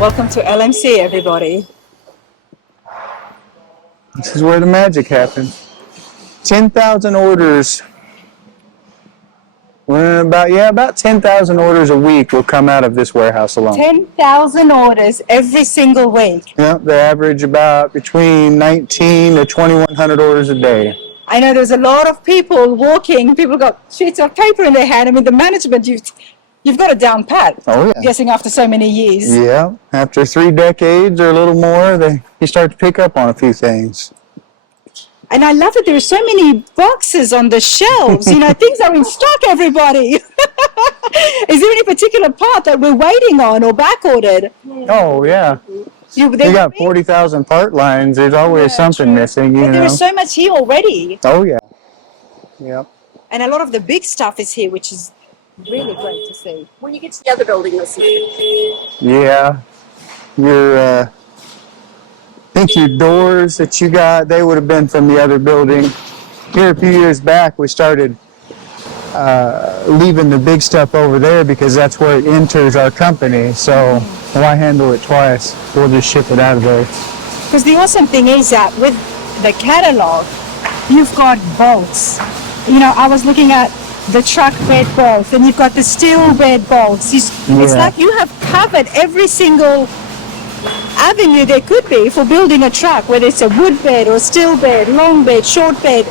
Welcome to LMC, everybody. This is where the magic happens. 10,000 orders. About 10,000 orders a week will come out of this warehouse alone. 10,000 orders every single week. Yeah, they average about between 19 to 2,100 orders a day. I know there's a lot of people walking. People got sheets of paper in their hand. I mean, the management, you've got it down pat. Oh, yeah. I'm guessing after so many years. Yeah, after 3 decades or a little more, you start to pick up on a few things. And I love that there are so many boxes on the shelves. You know, things are in stock, everybody. Is there any particular part that we're waiting on or back ordered? Oh, yeah. You got 40,000 part lines. There's always something missing, you know. There is so much here already. Oh, yeah. Yep. And a lot of the big stuff is here, which is really great to see. When you get to the other building, you'll see it. Yeah. I think your doors that you got, they would have been from the other building. Here a few years back, we started leaving the big stuff over there because that's where it enters our company. So why handle it twice? We'll just ship it out of there. Because the awesome thing is that with the catalog, you've got bolts. You know, I was looking at the truck bed bolts, and you've got the steel bed bolts. It's like you have covered every single avenue there could be for building a truck, whether it's a wood bed or a steel bed, long bed, short bed.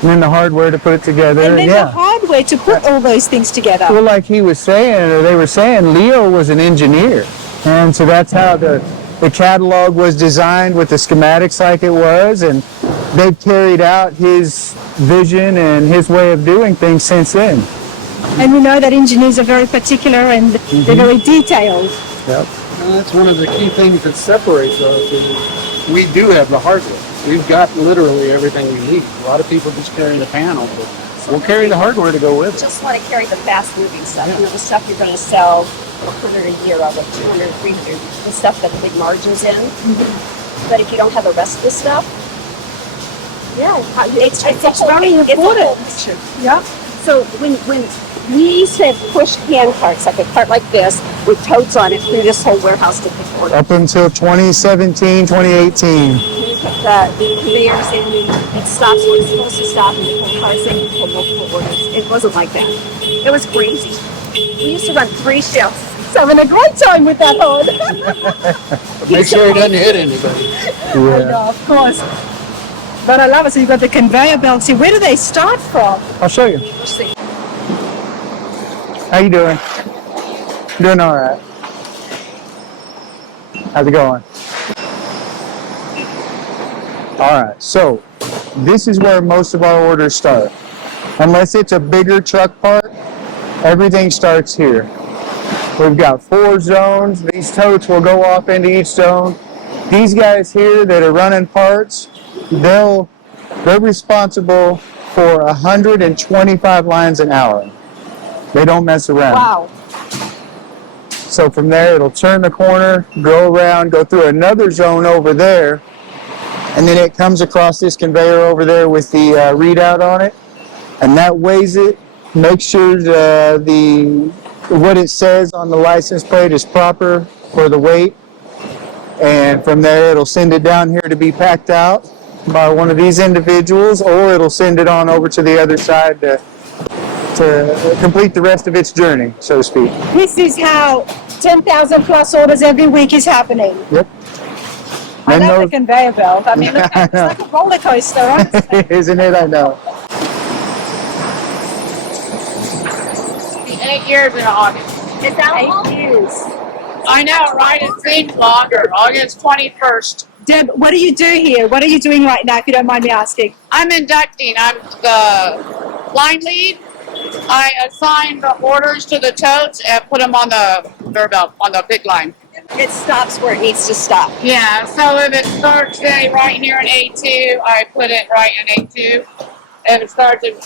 And then the hardware to put it together. And then the hardware to put all those things together. Well, like he was saying, or they were saying, Leo was an engineer. And so that's how the catalog was designed with the schematics like it was. And they've carried out his vision and his way of doing things since then. And we know that engineers are very particular and they're very detailed. Yep. And that's one of the key things that separates us. Is we do have the hardware. We've got literally everything we need. A lot of people just carry the panel, but we'll carry the hardware to go with it. Just want to carry the fast-moving stuff. You know, the stuff you're going to sell 100 a year of it, 200, 300, the stuff that the big margins in. But if you don't have the rest of the stuff, it's very important. Yeah. So when we used to have push hand carts, like a cart like this, with totes on it through this whole warehouse to pick orders. Up until 2017, 2018. We put the conveyors in, it stops where it's supposed to stop, and you pull cars in, you pull multiple orders. It wasn't like that. It was crazy. We used to run 3 shifts. Having a great time with that hod. Make sure it doesn't hit anybody. I know, of course. But I love it. So you've got the conveyor belts here. Where do they start from? I'll show you. Let's see. How you doing? Doing all right. How's it going? All right, so this is where most of our orders start. Unless it's a bigger truck part, everything starts here. We've got 4 zones. These totes will go off into each zone. These guys here that are running parts, they're responsible for 125 lines an hour. They don't mess around. Wow. So from there, it'll turn the corner, go around, go through another zone over there, and then it comes across this conveyor over there with the readout on it, and that weighs it, makes sure what it says on the license plate is proper for the weight, and from there, it'll send it down here to be packed out by one of these individuals, or it'll send it on over to the other side to complete the rest of its journey, so to speak. This is how 10,000 plus orders every week is happening. Yep. I love the conveyor belt. I mean, look, it's like a roller coaster, honestly. Isn't it? I know. 8 years in August. Is that 8 years? I know, right? It seems longer. August 21st. Deb, what do you do here? What are you doing right now, if you don't mind me asking? I'm inducting. I'm the line lead. I assign the orders to the totes and put them on the doorbell, on the big line. It stops where it needs to stop. Yeah, so if it starts, say, right here in A2, I put it right in A2. If it starts in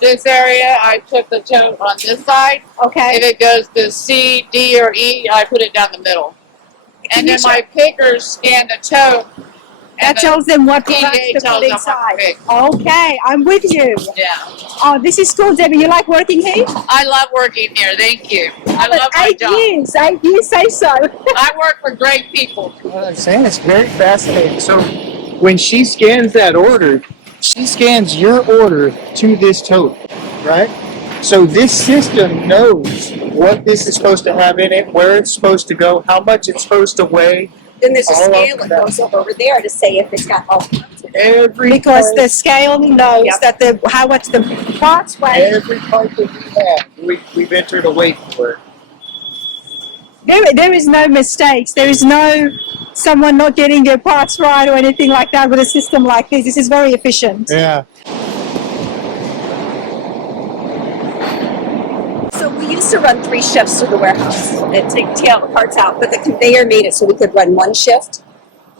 this area, I put the tote on this side. Okay. If it goes to C, D, or E, I put it down the middle. And then my pickers scan the tote. That tells them what PA products to tells put them what to inside. pick. Okay, I'm with you. Yeah. Oh, this is cool, Debbie. You like working here? I love working here. Thank you. I love my job. 8 years, say so. I work for great people. I'm saying it's very fascinating. So when she scans that order, she scans your order to this tote, right? So this system knows what this is supposed to have in it, where it's supposed to go, how much it's supposed to weigh. Then there's a All of scale that that. goes up over there to say if it's got all Because the scale knows that how much the parts weigh. Every part that we have, we've entered a weight for it. There is no mistakes. There is no someone not getting their parts right or anything like that with a system like this. This is very efficient. Yeah. So we used to run 3 shifts through the warehouse and take all the parts out, but the conveyor made it so we could run 1 shift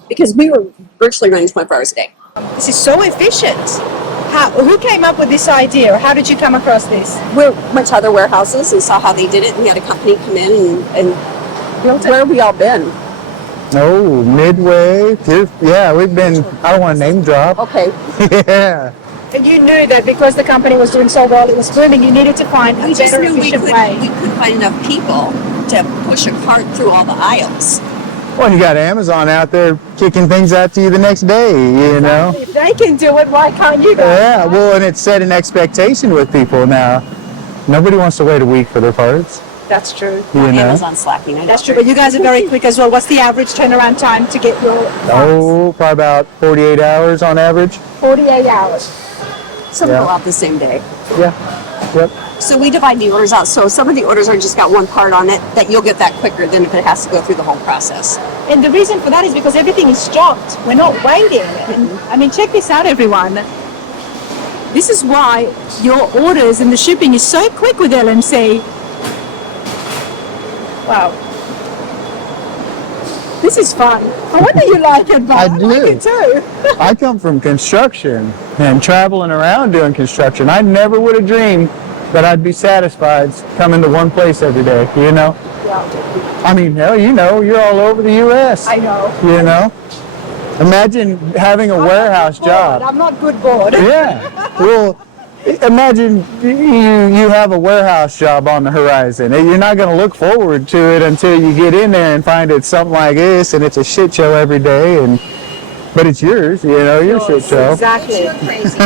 because we were virtually running 24 hours a day. This is so efficient. Who came up with this idea? Or how did you come across this? We went to other warehouses and saw how they did it, and we had a company come in and built it. Where have we all been? Oh, Midway. Yeah, we've been, I don't want to name drop. Okay. Yeah. And you knew that because the company was doing so well, it was booming, you needed to find a We just better, knew we efficient could way. find enough people to push a cart through all the aisles. Well, you got Amazon out there kicking things out to you the next day, you know? If they can do it, why can't you guys? Yeah, well, and it's set an expectation with people now. Nobody wants to wait a week for their parts, That's true. you know? Amazon slacking. I know. That's true, but you guys are very quick as well. What's the average turnaround time to get your parts? Oh, probably about 48 hours on average. 48 hours. Some Yeah. go out the same day. Yeah, yep. So we divide the orders out. So some of the orders are just got 1 part on it, that you'll get that quicker than if it has to go through the whole process. And the reason for that is because everything is stocked. We're not waiting. And, I mean, check this out, everyone. This is why your orders and the shipping is so quick with LMC. Wow. This is fun. I wonder you like it, Bob. I do. like it too. I come from construction and traveling around doing construction. I never would have dreamed that I'd be satisfied coming to one place every day, you know? Yeah, I mean, hell, you know, you're all over the U.S. I know. You know? Imagine having a warehouse job. I'm not good bored. Yeah. Well, imagine you have a warehouse job on the horizon. You're not going to look forward to it until you get in there and find it's something like this, and it's a shit show every day. But it's yours, you know, your shit show. Exactly. You're crazy.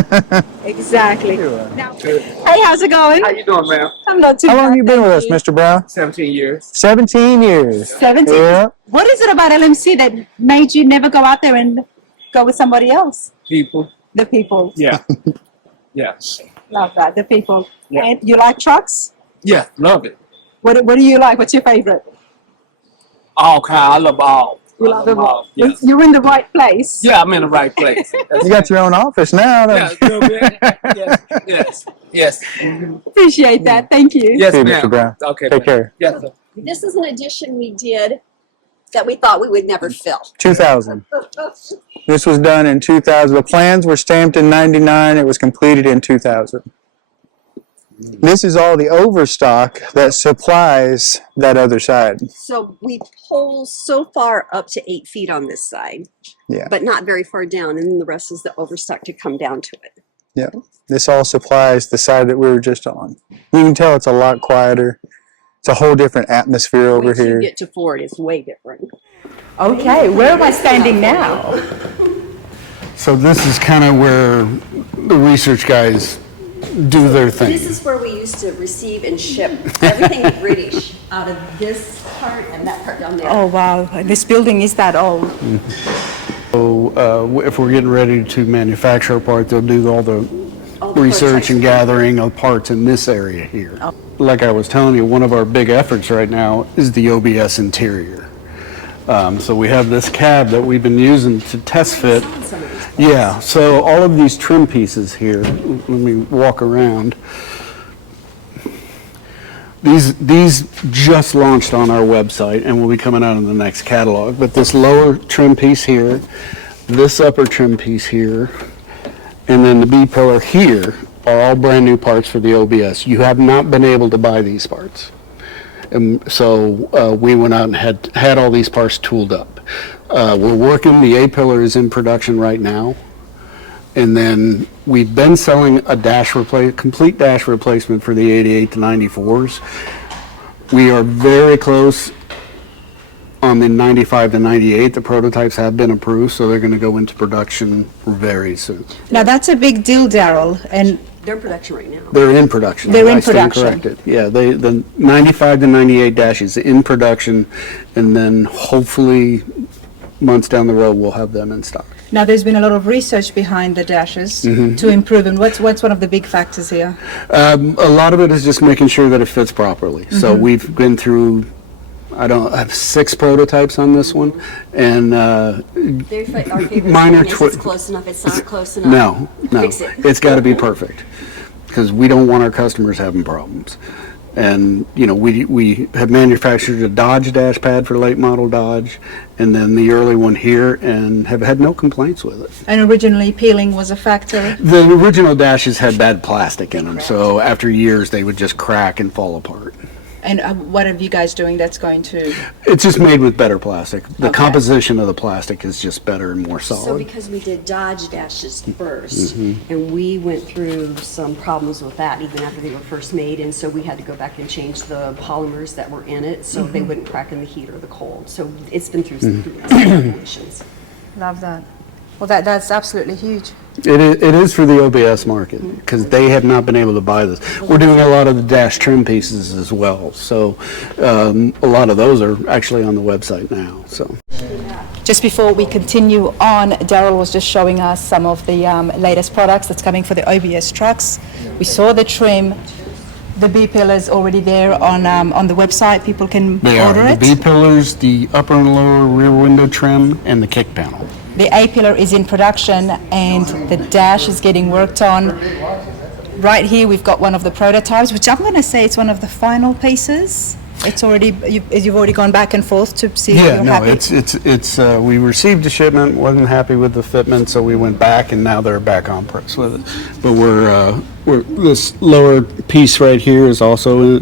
Exactly. Now, hey, how's it going? How you doing, ma'am? I'm not too How long bad, have you been thank with us, Mr. Brown? 17 years. 17 years. 17. Yeah. What is it about LMC that made you never go out there and go with somebody else? People. The people. Yeah. Yes. Love that. The people. Yeah. And you like trucks? Yeah, love it. What do you like? What's your favorite? All kind. I love all. You I love them all. Yes. You're in the right place. Yeah, I'm in the right place. You got your own office now, Yeah, don't you? a little bit. Yes. Yes. Yes. Appreciate that. Thank you. Yes, See you, ma'am. Mr. Brown. Okay. Take care. Yes, sir. This is an addition we did that we thought we would never fill. 2000. This was done in 2000. The plans were stamped in 99. It was completed in 2000. This is all the overstock that supplies that other side. So we pull so far up to 8 feet on this side, Yeah. but not very far down, and then the rest is the overstock to come down to it. Yeah. This all supplies the side that we were just on. You can tell it's a lot quieter. It's a whole different atmosphere over Once you here. get to Ford, it's way different. Okay, where am I standing now? So this is kind of where the research guys do their thing. This is where we used to receive and ship everything British out of this part and that part down there. Oh, wow. This building is that old. So if we're getting ready to manufacture a part, they'll do all the the research and prototypes. gathering of parts in this area here. Like I was telling you, one of our big efforts right now is the OBS interior. So we have this cab that we've been using to test fit. Yeah, so all of these trim pieces here, let me walk around. These just launched on our website and will be coming out in the next catalog. But this lower trim piece here, this upper trim piece here, and then the B-pillar here are all brand new parts for the OBS. You have not been able to buy these parts. And so we went out and had all these parts tooled up. We're working, the A-pillar is in production right now. And then we've been selling a complete dash replacement for the 88 to 94s. We are very close on the 95 to 98. The prototypes have been approved, so they're going to go into production very soon. Now that's a big deal, Daryl, and They're in production right now. They're in production. They're in I stand production. corrected. Yeah, the 95 to 98 dash is in production, and then hopefully months down the road we'll have them in stock. now there's been a lot of research behind the dashes Mm-hmm. to improve. And what's one of the big factors here? A lot of it is just making sure that it fits properly. So we've been through, I have 6 prototypes on this one, and Our favorite Minor thing is twi- it's close enough, it's not close enough. no, Fix it. it's got to be perfect, because we don't want our customers having problems. And, we have manufactured a Dodge dash pad for late model Dodge, and then the early one here, and have had no complaints with it. And originally peeling was a factor. The original dashes had bad plastic in them, so after years, they would just crack and fall apart. And what are you guys doing that's going to? It's just made with better plastic. The Okay. composition of the plastic is just better and more So solid. because we did Dodge dashes first, Mm-hmm. and we went through some problems with that even after they were first made, and so we had to go back and change the polymers that were in it so they wouldn't crack in the heat or the cold. So it's been through some conditions. Love that. Well, that's absolutely huge. It is for the OBS market, because they have not been able to buy this. We're doing a lot of the dash trim pieces as well, so a lot of those are actually on the website now, so. Just before we continue on, Daryl was just showing us some of the latest products that's coming for the OBS trucks. We saw the trim, the B-pillars already there on the website. People can They are order the it. B-pillars, the upper and lower rear window trim, and the kick panel. The A-pillar is in production and the dash is getting worked on. Right here we've got one of the prototypes, which I'm going to say it's one of the final pieces. It's already, you've already gone back and forth to see if Yeah, you're no, happy. it's we received a shipment, wasn't happy with the fitment, so we went back, and now they're back on press with it. But we're this lower piece right here is also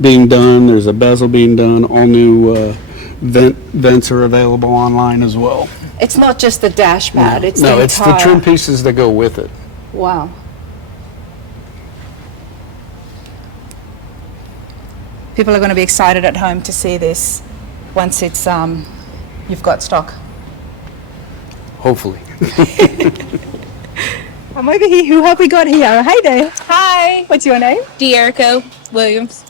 being done. There's a bezel being done. All new vents are available online as well. It's not just the dash pad, it's No, the it's the entire... trim pieces that go with it. Wow. People are going to be excited at home to see this once it's you've got stock. Hopefully. I'm over here. Who have we got here? Hey there. Hi, What's your name? Dearico Williams.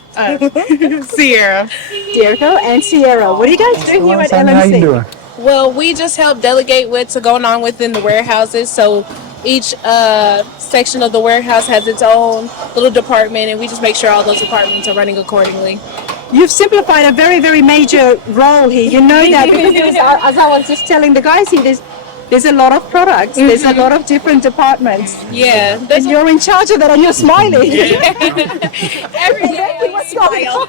Sierra. Derico and Sierra. What are you guys doing here at LMC? How you doing? Well, we just help delegate what's going on within the warehouses. So each section of the warehouse has its own little department, and we just make sure all those departments are running accordingly. You've simplified a very, very major role here. You know that because as I was just telling the guys here, there's a lot of products. There's a lot of different departments. Yeah, And that's you're in charge of that and you're smiling. every day. What's going on?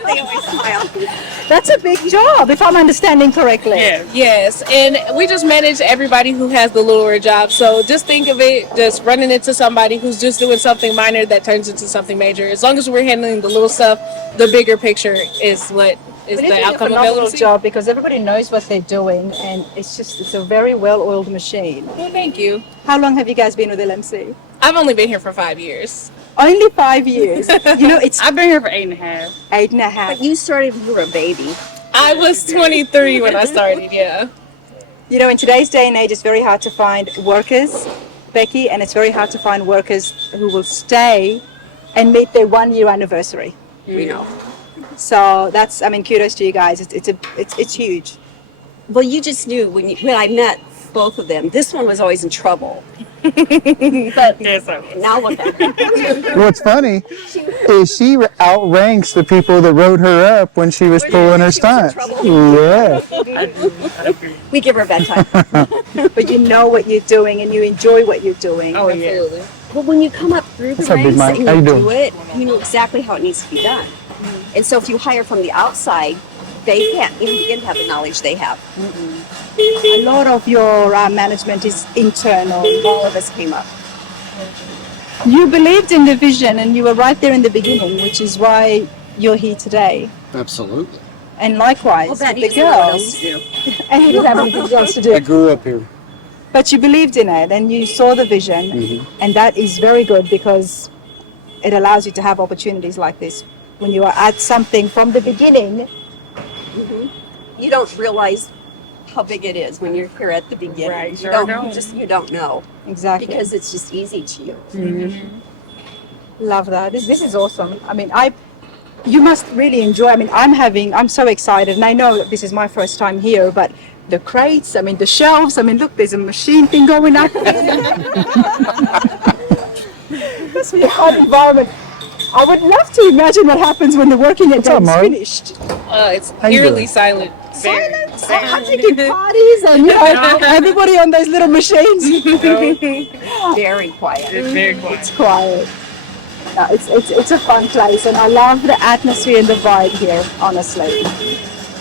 That's a big job, if I'm understanding correctly. Yes, and we just manage everybody who has the littler job. So just think of it just running into somebody who's just doing something minor that turns into something major. As long as we're handling the little stuff, the bigger picture is what is But it's the a outcome of phenomenal LMC. job because everybody knows what they're doing and it's a very well-oiled machine. Well, thank you. How long have you guys been with LMC? I've only been here for 5 years. Only 5 years. You know, it's I've been here for 8.5. 8.5. But you started when you were a baby. I was 23 when I started, yeah. You know, in today's day and age, it's very hard to find workers, Becky, and it's very hard to find workers who will stay and meet their 1-year anniversary. You know. So that's, I mean, kudos to you guys. It's huge. Well, you just knew when I met both of them, this one was always in trouble. But now look at her. What's funny is she outranks the people that rode her up when she was pulling her stunts. Yeah. We give her a bedtime. But you know what you're doing and you enjoy what you're doing. Oh, absolutely. But when you come up through the What's up, Big ranks Mike? and How you you doing? do it, you know exactly how it needs to be done. And so if you hire from the outside, they can't even begin to have the knowledge they have. A lot of your management is internal. All of us came up. You believed in the vision and you were right there in the beginning, which is why you're here today. Absolutely. And likewise, Well, that with the you know what else girls. to do. And you didn't have anything else to do. I grew up here. But you believed in it and you saw the vision. And that is very good because it allows you to have opportunities like this when you are at something from the beginning. You don't realize how big it is when you're here at the beginning. Right, You sure don't, don't. you don't know Exactly. because it's just easy to you. Love that. This is awesome. I mean, you must really enjoy. I mean, I'm so excited, and I know that this is my first time here, but the crates, I mean, the shelves, I mean, look, there's a machine thing going up there. Must be a fun environment. I would love to imagine what happens when the working at up, is Mark? finished. It's you eerily doing? silent. Silence. I'm thinking parties and, you know, everybody on those little machines. Very quiet. It's very quiet. It's quiet. No, it's a fun place, and I love the atmosphere and the vibe here, honestly.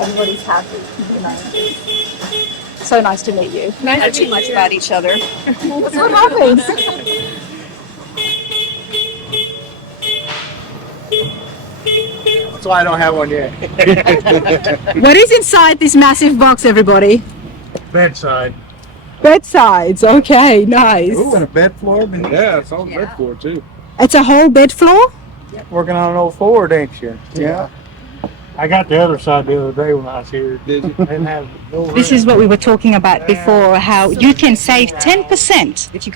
Everybody's happy, you know. So nice to meet you. Not too much about each other. That's what happens. That's why I don't have one yet. What is inside this massive box, everybody? Bedside. Bedsides. Okay, nice. Ooh, and a bed floor. Yeah, it's on bed floor too. It's a whole bed floor? Working on an old Ford, ain't you? Yeah. I got the other side the other day when I was here. Did you? Didn't have no This is what we were talking about before, how you can save 10% If you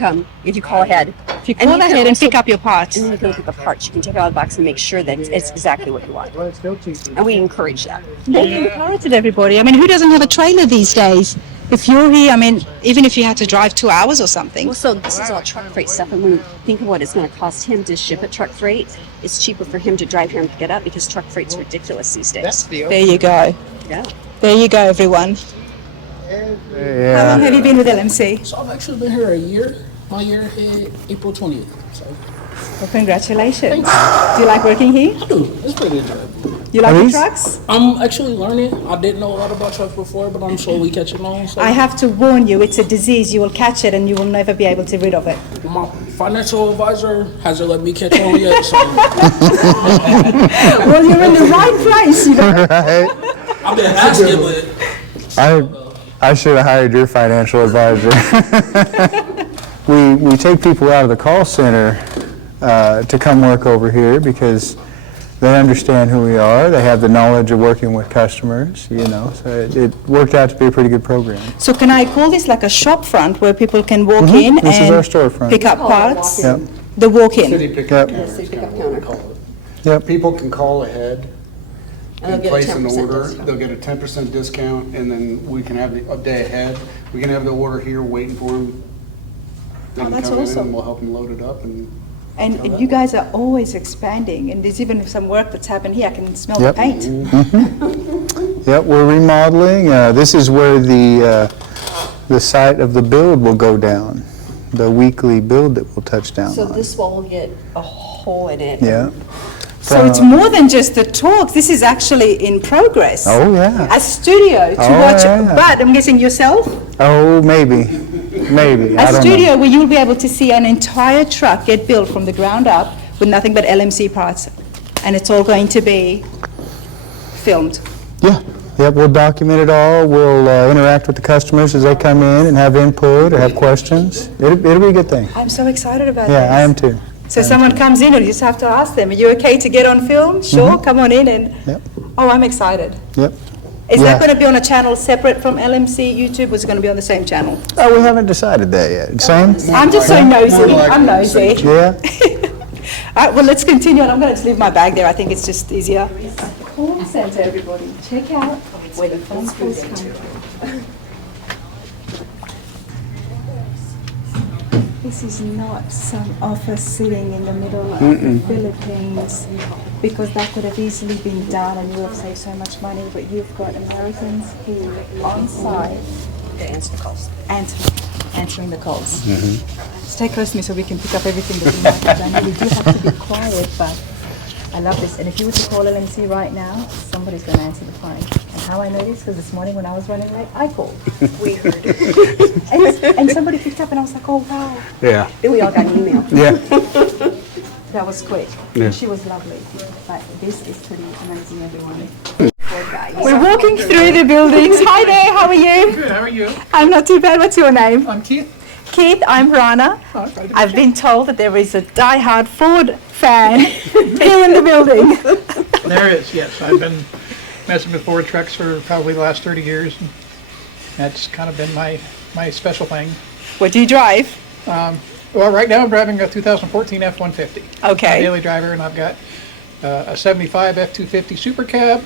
call ahead. if you And call you can ahead and also- pick up your parts. And then you can look at the parts. You can take it out of the box and make sure that it's exactly what you want. Well, it's still cheaper. And we encourage that. They encourage it, everybody. I mean, who doesn't have a trailer these days? If you're here, I mean, even if you had to drive 2 hours or something. Well, so this is all truck freight stuff, and when you think of what it's going to cost him to ship it truck freight, it's cheaper for him to drive here and pick it up because truck freight's ridiculous these days. There you go. Yeah. There you go, everyone. How long have you been with LMC? So I've actually been here a year. My year hit April 20th. So Well, congratulations. Do you like working here? I do. It's pretty enjoyable. You like the these- trucks? I'm actually learning. I didn't know a lot about trucks before, but I'm slowly catching on. So I have to warn you, it's a disease. You will catch it and you will never be able to rid of it. my financial advisor hasn't let me catch on yet. So Well, you're in the right place, you know. Right? I've been asking, but I should have hired your financial advisor. we take people out of the call center to come work over here because they understand who we are. They have the knowledge of working with customers, you know. So it worked out to be a pretty good program. So can I call this like a shop front where people can walk in This is and our storefront. pick up parts? Yep. The walk-in. City pickup. Yep. So you pick up counter. Yep. People can call ahead And and they'll place get a an 10% order. discount. They'll get a 10% discount, and then we can have a day ahead. We can have the order here waiting for them. They Oh, can that's come in awesome. and we'll help them load it up and. And you guys are always expanding, and there's even some work that's happened here. I can smell Yep. the paint. Yep, we're remodeling. This is where the site of the build will go down, the weekly build that we'll touch down So on. this wall will get a hole in it. Yeah. So it's more than just the talks. This is actually in progress. Oh, yeah. A studio to Oh, watch. yeah. But I'm guessing yourself? Oh, maybe. Maybe. I A don't studio know. where you'll be able to see an entire truck get built from the ground up with nothing but LMC parts. And it's all going to be filmed. Yeah. Yep, we'll document it all. We'll interact with the customers as they come in and have input or have questions. It'll be a good thing. I'm so excited about this. Yeah, I am too. So someone comes in and you just have to ask them, are you okay to get on film? Sure, come on in and, Yep. oh, I'm excited. Yep. Is Yeah. that going to be on a channel separate from LMC YouTube, or is it going to be on the same channel? Oh, we haven't decided that yet. Same? I'm just so nosy. I'm nosy. Yeah. All right, well, let's continue on. I'm going to just leave my bag there. I think it's just easier. Call center, everybody. Check out where the phone calls come from. This is not some office sitting in the middle of the Philippines, because that could have easily been done and you would have saved so much money, but you've got Americans here on site To answer the calls. answering the calls. Stay close to me so we can pick up everything that you might have done. We do have to be quiet, but I love this. And if you were to call LMC right now, somebody's going to answer the phone. And how I know this, because this morning when I was running late, I called. We heard. and somebody picked up and I was like, oh, wow. Yeah. Then we all got an email. Yeah. That was quick. Yeah. She was lovely. But this is pretty amazing, everyone. Poor guy. We're walking through the buildings. Hi there, how are you? Good, how are you? I'm not too bad. What's your name? I'm Keith. Keith, I'm Rana. I've been told that there is a die-hard Ford fan here in the building. There is, yes. I've been messing with Ford trucks for probably the last 30 years. And that's kind of been my special thing. What do you drive? Well, right now I'm driving a 2014 F-150. I'm Okay. a daily driver, and I've got a 75 F-250 Super Cab,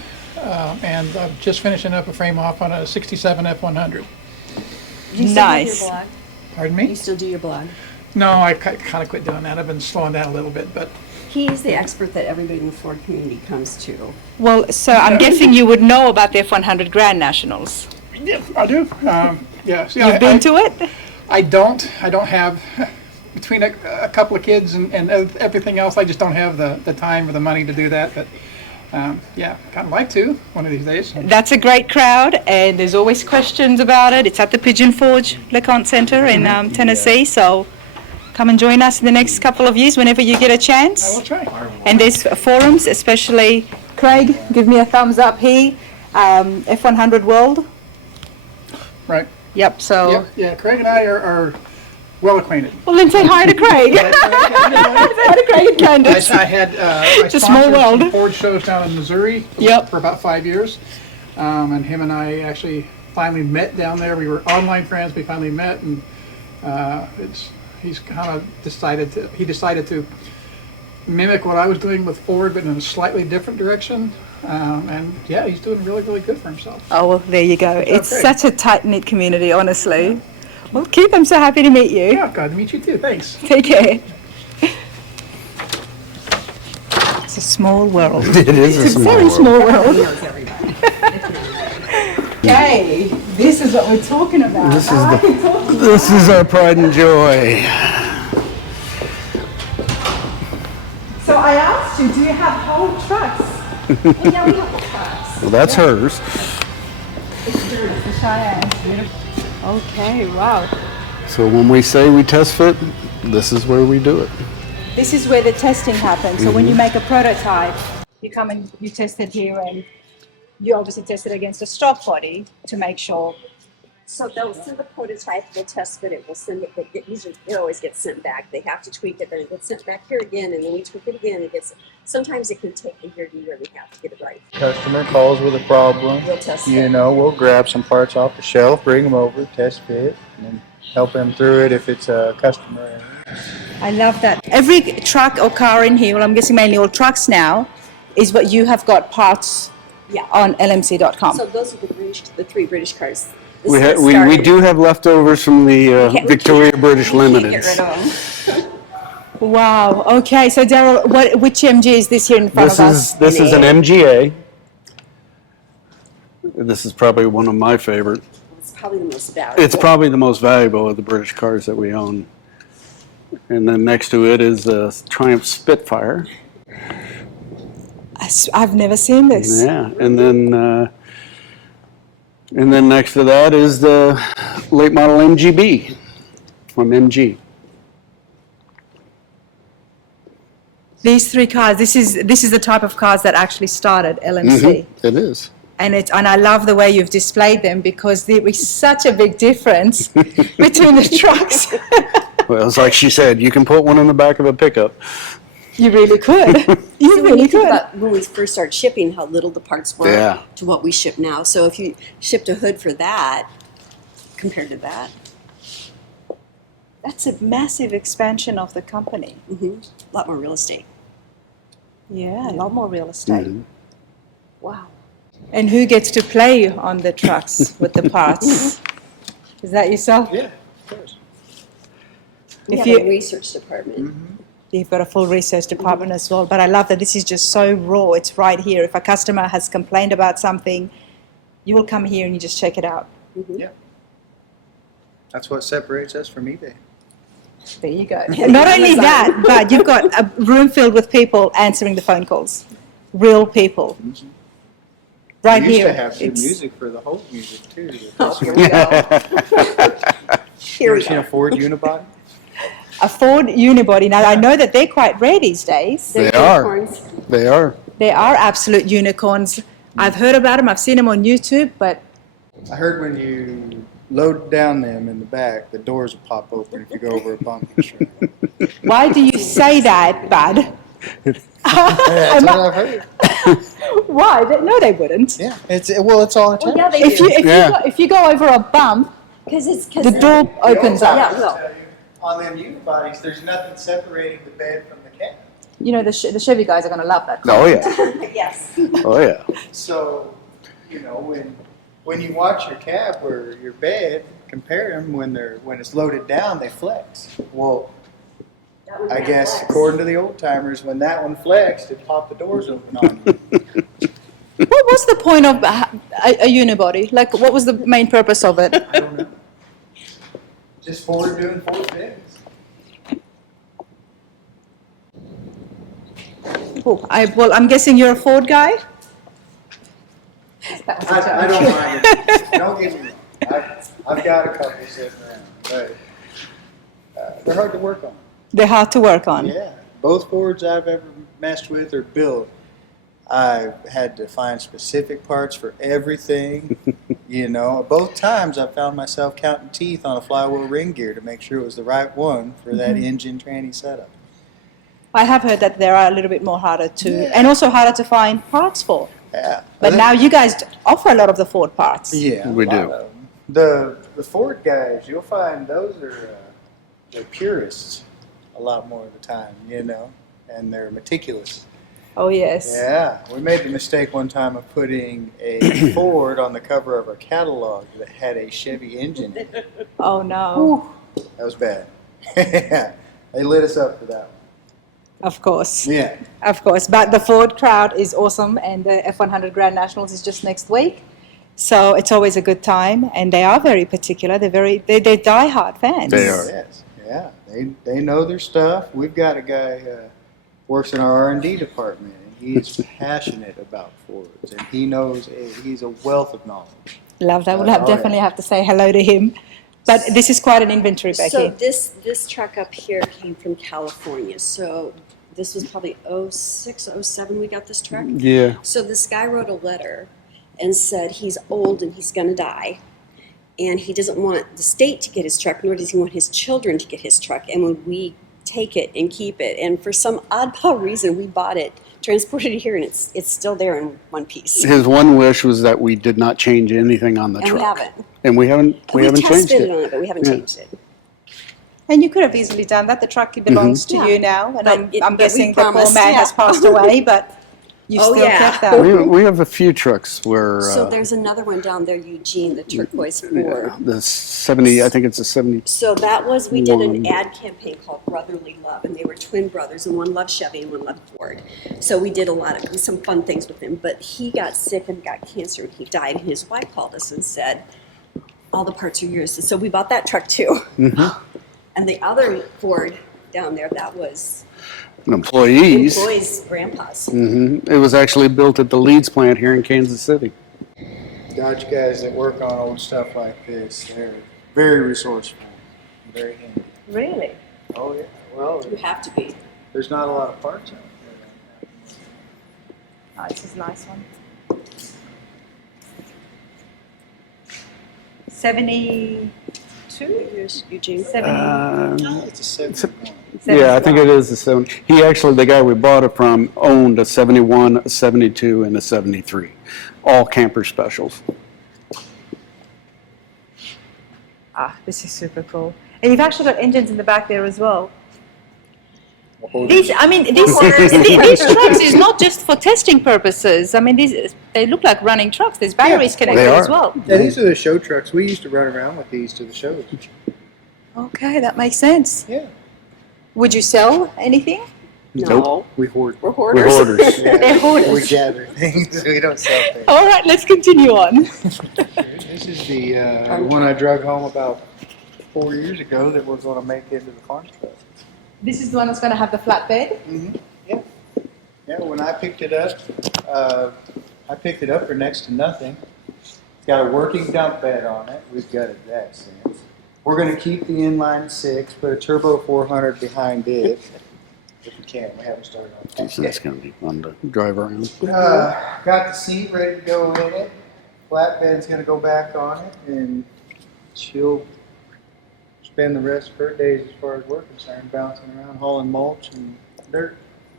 and I'm just finishing up a frame off on a 67 F-100. Do you still Nice. do your blog? Pardon You me? still do your blog? No, I kind of quit doing that. I've been slowing down a little bit, but He's the expert that everybody in the Ford community comes to. Well, so I'm guessing you would know about the F100 Grand Nationals. yeah, I do. Yeah, see, You've been to it? I don't have, between a couple of kids and everything else, I just don't have the time or the money to do that. But yeah, kind of like to one of these days. That's a great crowd, and there's always questions about it. It's at the Pigeon Forge LeConte Center in Tennessee, so come and join us in the next couple of years whenever you get a I chance. will try. And there's forums, especially Craig, give me a thumbs up here, F100 World. Right. Yep, so, Yep. Yeah, Craig and I are well acquainted. well then say hi to Craig. Say hi to Craig and Candace. I had I It's a small sponsored some world. Ford shows down in Missouri Yep. for about 5 years, and him and I actually finally met down there. We were online friends. We finally met, and he's kind of decided to mimic what I was doing with Ford, but in a slightly different direction. And yeah, he's doing really, really good for himself. Oh, well, there you go. It's Okay. such a tight-knit community, honestly. Well, Keith, I'm so happy to meet you. Yeah, glad to meet you too. Thanks. Take care. It's a small world. It is a It's a small very world. small world. He knows everybody. Okay, this is what we're talking about. This is our pride and joy. So I asked you, do you have whole trucks? Well, yeah, we have trucks. Well, that's hers. It's yours, the Cheyenne. Okay, wow. So when we say we test fit, this is where we do it. This is where the testing happens. So when you make a prototype, you come and you test it here, and you obviously test it against a stock body to make sure. So they'll send the prototype, we'll test it, will send it, it always gets sent back. They have to tweak it, then it gets sent back here again, and then we tweak it again. Sometimes it can take a year to year, we have to get it right. Customer calls with a problem. We'll test You it. know, we'll grab some parts off the shelf, bring them over, test fit, and then help them through it if it's a customer error. I love that. Every truck or car in here, well, I'm guessing mainly all trucks now, is what you have got parts Yeah. on lmc.com. So those are the three British cars. This We, is we started- do have leftovers from the can't- we Victoria British we can't Limited. get rid of them. Wow. Okay. So Daryl, which MG is this here in front of us? This is an MGA. This is probably one of my favorite. It's probably the most valuable. It's probably the most valuable of the British cars that we own. And then next to it is a Triumph Spitfire. I've never seen this. Yeah, and then next to that is the late model MGB from MG. These three cars. This is the type of cars that actually started LMC. It is. And I love the way you've displayed them, because there is such a big difference between the trucks. Well, it's like she said, you can put one in the back of a pickup. You really could. You So when really you think could. about when we first started shipping, how little the parts were Yeah. to what we ship now. So if you shipped a hood for that, compared to that, That's a massive expansion of the company. a lot more real estate. Yeah, a lot more real estate. Mhm. Wow. And who gets to play on the trucks with the parts? Is that yourself? Yeah, of course. We If have you- a research department. You've got a full research department as well, but I love that this is just so raw. It's right here. If a customer has complained about something, you will come here and you just check it out. Yeah. That's what separates us from eBay. There you go. Not only that, but you've got a room filled with people answering the phone calls. Real people. Right We used here. to have good It's- music for the whole music too. Oh, here we go. Here we You seen a go. Ford Unibody? A Ford Unibody. Now, I know that they're quite rare these days. They're They are. unicorns. They are. They are absolute unicorns. I've heard about them. I've seen them on YouTube, but I heard when you load down them in the back, the doors will pop open if you go over a bump. why do you say that, Bud? That's what I've heard. Why? No, they wouldn't. Yeah, it's all attached. Well, yeah, they If do. if you go over a bump, Because the door opens up. Yeah, well. On them unibodies, there's nothing separating the bed from the cab. You know, the Chevy guys are going to love that. Oh, yeah. Yes. Oh, yeah. So, when you watch your cab or your bed, compare them when it's loaded down, they flex. Well, I guess according to the old timers, when that one flexed, it popped the doors open on you. What was the point of a unibody? Like, what was the main purpose of it? I don't know. Just Ford doing Ford things. Well, I'm guessing you're a Ford guy? That was a I joke. don't mind it. Don't get me wrong. I've got a couple sitting around, but they're hard to work on. They're hard to work on. Yeah, both Fords I've ever messed with or built, I had to find specific parts for everything. Both times I found myself counting teeth on a flywheel ring gear to make sure it was the right one for that engine tranny setup. I have heard that they are a little bit more harder to, and also harder to find parts for. Yeah. But now you guys offer a lot of the Ford parts. Yeah, We a lot do. of them. The Ford guys, you'll find those are they're purists a lot more of the time, and they're meticulous. Oh, yes. Yeah, we made the mistake one time of putting a Ford on the cover of our catalog that had a Chevy engine in it. Oh, no. That was bad. They lit us up for that one. Of course. Yeah. Of course. But the Ford crowd is awesome, and the F100 Grand Nationals is just next week. So it's always a good time, and they are very particular. They're die-hard fans. They are. Yes. Yeah. They know their stuff. We've got a guy works in our R&D department, and he's passionate about Fords, and he's a wealth of knowledge. Love that. We'll Oh, yeah. definitely have to say hello to him. But this is quite an inventory, Becky. So this truck up here came from California. So this was probably 06, 07 we got this truck. Yeah. So this guy wrote a letter and said he's old and he's going to die. And he doesn't want the state to get his truck, nor does he want his children to get his truck. And when we take it and keep it, and for some oddball reason, we bought it, transported it here, and it's still there in one piece. His one wish was that we did not change anything on the And truck. we haven't. And we haven't changed tested it. on it, but we haven't Yeah. changed it. And you could have easily done that. The truck belongs to Yeah. you now. And But I'm but we guessing the poor promised, man yeah. has passed away, but you Oh, still yeah. kept that. We have a few trucks where So there's another one down there, Eugene, the turquoise Ford. the 70, I think it's a 70. So that was, we did an One. ad campaign called Brotherly Love, and they were twin brothers, and one loved Chevy and one loved Ford. So we did some fun things with him, but he got sick and got cancer, and he died, and his wife called us and said, all the parts are yours. So we bought that truck too. And the other Ford down there, that was Employees. grandpa's. It was actually built at the Leeds plant here in Kansas City. Dodge guys that work on old stuff like this, they're very resourceful, very handy. Really? Oh yeah. Well, You have to be. there's not a lot of parts out there. Oh, this is a nice one. 72? Here's Eugene. 70. It's a 71. Yeah, I think it is a 70. The guy we bought it from, owned a 71, a 72, and a 73. All camper specials. This is super cool. And you've actually got engines in the back there as well. These trucks is not just for testing purposes. I mean, they look like running trucks. There's batteries connected They are. as well. Yeah, these are the show trucks. We used to run around with these to the shows. Okay, that makes sense. Yeah. Would you sell anything? No. We hoard. We're We're hoarders. hoarders. Yeah, They're hoarders. We gather things. We don't sell things. All right, let's continue on. This is the one I drug home about 4 years ago that we're going to make into the farm stuff. This is the one that's going to have the flatbed. Yeah. Yeah, when I picked it up for next to nothing. It's got a working dump bed on it. We've got it that sense. We're going to keep the inline 6, put a turbo 400 behind it. If we can, we haven't started on that. So that's going to be fun to drive around. Got the seat ready to go in it. Flatbed's going to go back on it, and she'll spend the rest of her days, as far as we're concerned, bouncing around, hauling mulch and dirt.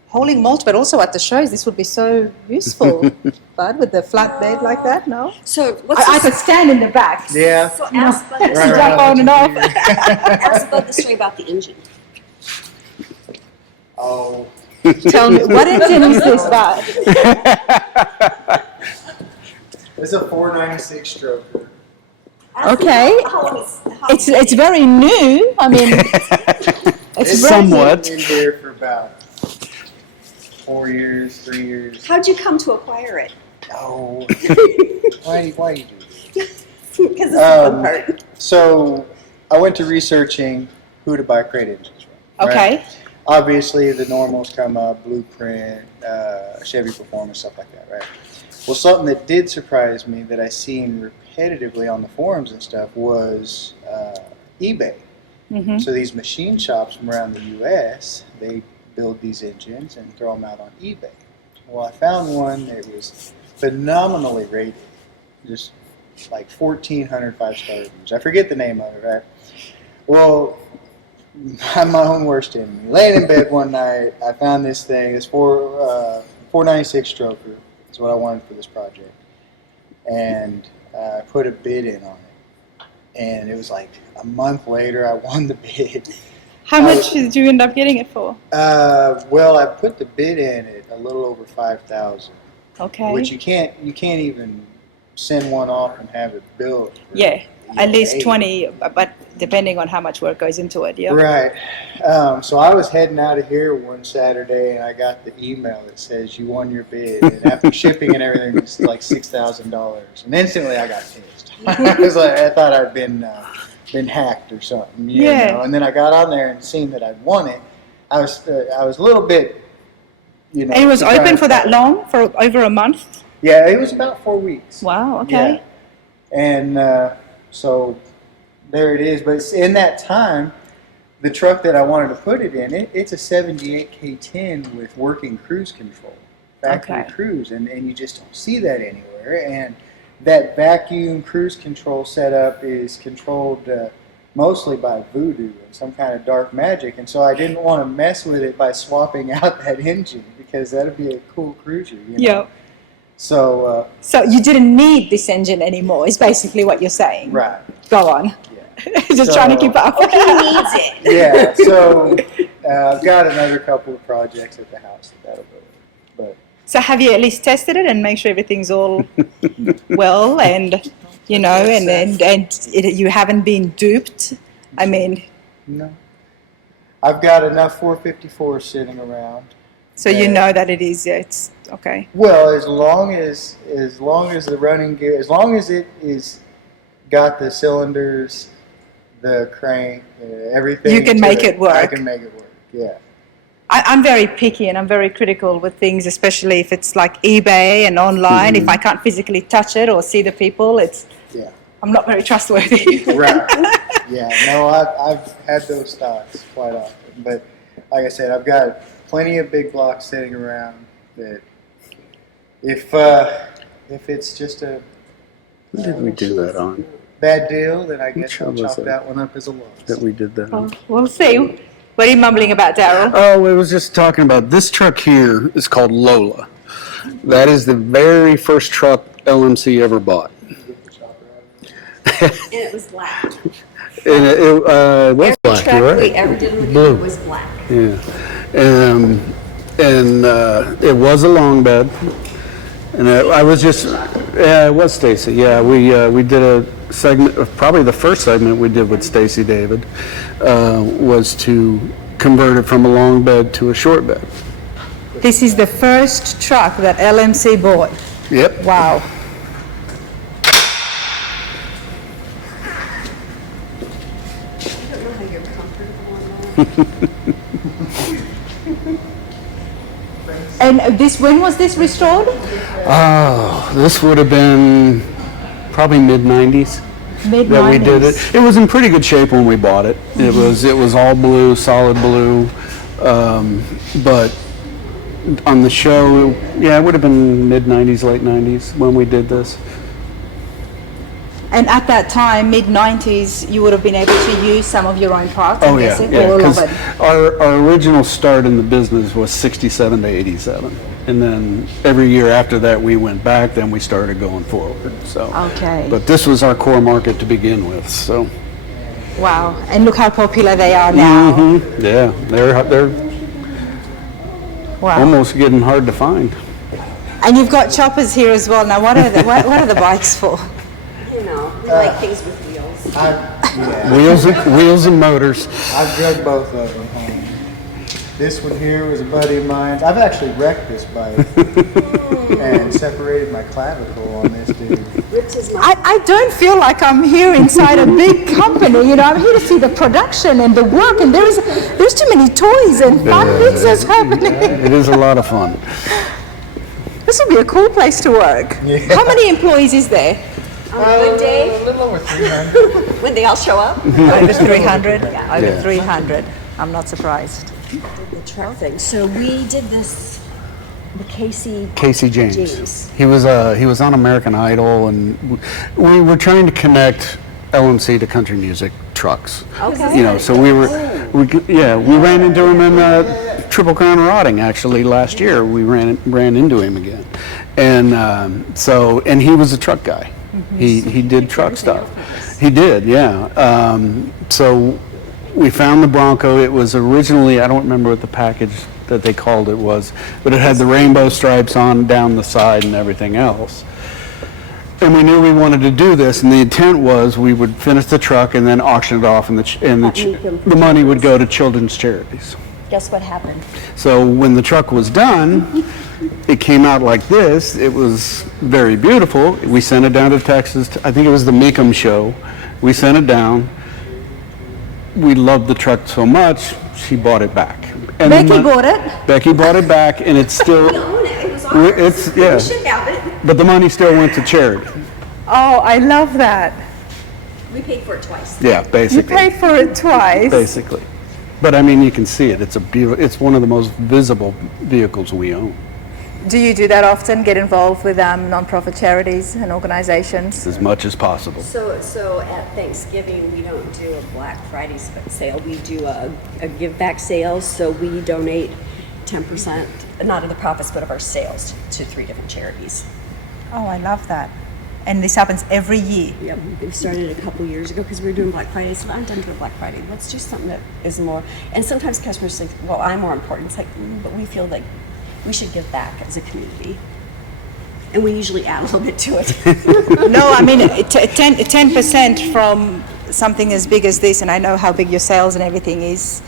hauling mulch, but also at the shows, this would be so useful, Bud, with the flat bed like that, no? So what's I could stand in the back. Yeah. So ask Bud the To jump on and off. ask Bud the story about the engine. Oh. Tell me, what engine is this, Bud? It's a 496 stroker. Okay. It's very new. I mean, it's somewhat. Been in here for about 4 years, 3 years. How'd you come to acquire it? Oh. Why you do this? Because it's the fun part. So I went to researching who to buy crate engines from. okay. Right? Obviously, the normals come up, Blueprint, Chevy Performance, stuff like that, right? Well, something that did surprise me that I seen repetitively on the forums and stuff was eBay. Mm-hmm. So these machine shops from around the U.S., they build these engines and throw them out on eBay. Well, I found one that was phenomenally rated, just like 1,400 5-star reviews. I forget the name of it, right? Well, I'm my own worst enemy. Laying in bed one night, I found this thing. This 496 stroker is what I wanted for this project, and I put a bid in on it. And it was like a month later, I won the bid. How much did you end up getting it for? Well, I put the bid in at a little over $5,000. Okay. Which you can't even send one off and have it built. For, yeah, at least 8. 20, but depending on how much work goes into it. Yeah. Right. So I was heading out of here one Saturday, and I got the email that says you won your bid, and after shipping and everything, it's like $6,000. And instantly, I got pissed. I thought I'd been hacked or something. You know? And then I got on there and seen that I'd won it. I was a little bit, you know. And it was open for that long, for over a month? Yeah, it was about 4 weeks. Wow. Okay. Yeah. And so there it is. But in that time, the truck that I wanted to put it in, it's a 78 K10 with working cruise control, factory cruise, and you just don't see that anywhere. And that vacuum cruise control setup is controlled mostly by voodoo and some kind of dark magic, and so I didn't want to mess with it by swapping out that engine because that'd be a cool cruiser, you know? Yeah. So you didn't need this engine anymore, is basically what you're saying. right. Go on. Yeah. Just trying to keep up. He needs it. Yeah, so I've got another couple of projects at the house that'll go. But So have you at least tested it and make sure everything's all well and, you know, you haven't been duped? I mean. no. I've got enough 454s sitting around. So you know that it is, it's okay. Well, as long as the running gear, as long as it is got the cylinders, the crank, everything. You can make it work. I can make it work, yeah. I'm very picky and I'm very critical with things, especially if it's like eBay and online. If I can't physically touch it or see the people, I'm not very trustworthy. Right. Yeah, no, I've had those thoughts quite often. But like I said, I've got plenty of big blocks sitting around that if it's just a When did we do that on? bad deal, then I guess Which I'll one was chalk it? that one up as a loss. That we did that on? We'll see. What are you mumbling about, Daryl? Oh, it was just talking about this truck here is called Lola. That is the very first truck LMC ever bought. And it was black. And it was black, Truck you're we right. ever did with Blue. it was black. Yeah. And it was a long bed. And I was just, yeah, it was Stacy. Yeah, we did a segment, probably the first segment we did with Stacy David, was to convert it from a long bed to a short bed. This is the first truck that LMC bought. Yep. Wow. I don't know how you're comfortable on that. And when was this restored? Oh, this would have been probably mid-90s. Mid-90s. That we did it. It was in pretty good shape when we bought it. It was all blue, solid blue. But on the show, yeah, it would have been mid-90s, late 90s when we did this. And at that time, mid-90s, you would have been able to use some of your own parts, I'm Oh, yeah, guessing, yeah, or all of because it. our original start in the business was 67 to 87. And then every year after that, we went back, then we started going forward, so. Okay. But this was our core market to begin with, so. Wow. And look how popular they are now. Mhm. Yeah, they're Wow. almost getting hard to find. And you've got choppers here as well. Now, what are the bikes for? You know, we like things with wheels. Wheels and motors. I've drug both of them home. This one here was a buddy of mine. I've actually wrecked this bike and separated my clavicle on this dude. Ripped his mouth. I don't feel like I'm here inside a big company. You know, I'm here to see the production and the work, and there's too many toys and fun things that's happening. It is a lot of fun. This would be a cool place to work. Yeah. How many employees is there? On a good day, A little over 300. when they all show up. Over 300. Yeah. Over Yeah. 300. I'm not surprised. The truck thing. So we did this, the Casey James. He was on American Idol, and we were trying to connect LMC to country music trucks. Okay. You know, so we ran into him in Triple Crown Rotting actually last year. We ran into him again, and and he was a truck guy. He did truck stuff. He did, yeah. So we found the Bronco. It was originally, I don't remember what the package that they called it was, but it had the rainbow stripes on down the side and everything else. And we knew we wanted to do this, and the intent was we would finish the truck and then auction it off, and the money would go to children's charities. Guess what happened? So when the truck was done, it came out like this. It was very beautiful. We sent it down to Texas. I think it was the Meekum show. We sent it down. We loved the truck so much, she bought it back. And Becky bought it. Becky bought it back, and it's still. We own it. It was ours. Yeah. We should have it. But the money still went to charity. Oh, I love that. We paid for it twice. Yeah, You basically. paid for it twice. Basically. But I mean, you can see it. It's one of the most visible vehicles we own. Do you do that often? Get involved with non-profit charities and organizations? As much as possible. So at Thanksgiving, we don't do a Black Friday sale. We do a give back sale. So we donate 10%, not of the profits, but of our sales to 3 different charities. Oh, I love that. And this happens every year. Yeah, we started a couple years ago because we were doing Black Friday. So I'm done for Black Friday. Let's do something that is more. And sometimes customers think, well, I'm more important. It's like, but we feel like we should give back as a community. And we usually add a little bit to it. No, I mean, 10% from something as big as this, and I know how big your sales and everything is,